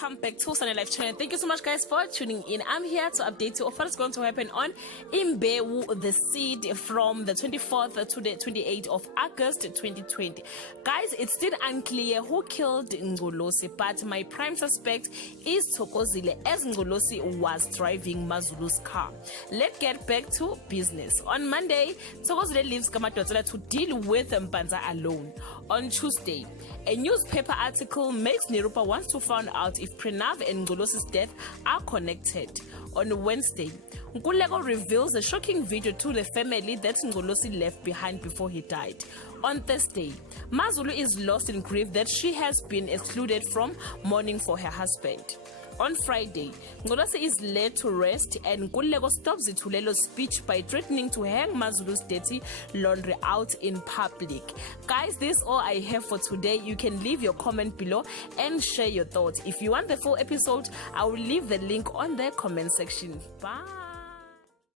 welcome back to Sunny Life channel. Thank you so much guys for tuning in. I'm here to update you of what's going to happen on Imbewu the Seed from the 24th to the 28th of August 2020. Guys, it's still unclear who killed Ngolosi, but my prime suspect is Thokozile, as Ngolosi was driving Mazulu's car. Let's get back to business. On Monday, Thokozile leaves Kamatotela to deal with Mpanza alone. On Tuesday, a newspaper article makes Nirupa wants to find out if Pranav and Ngolosi's death are connected. On Wednesday, Nkululeko reveals a shocking video to the family that Ngolosi left behind before he died. On Thursday, Mazulu is lost in grief that she has been excluded from mourning for her husband. On Friday, Ngolosi is laid to rest and Nkululeko stops Itulelo's speech by threatening to hang Mazulu's dirty laundry out in public. Guys, this is all I have for today. You can leave your comment below and share your thoughts. If you want the full episode, I will leave the link on the comment section. Bye.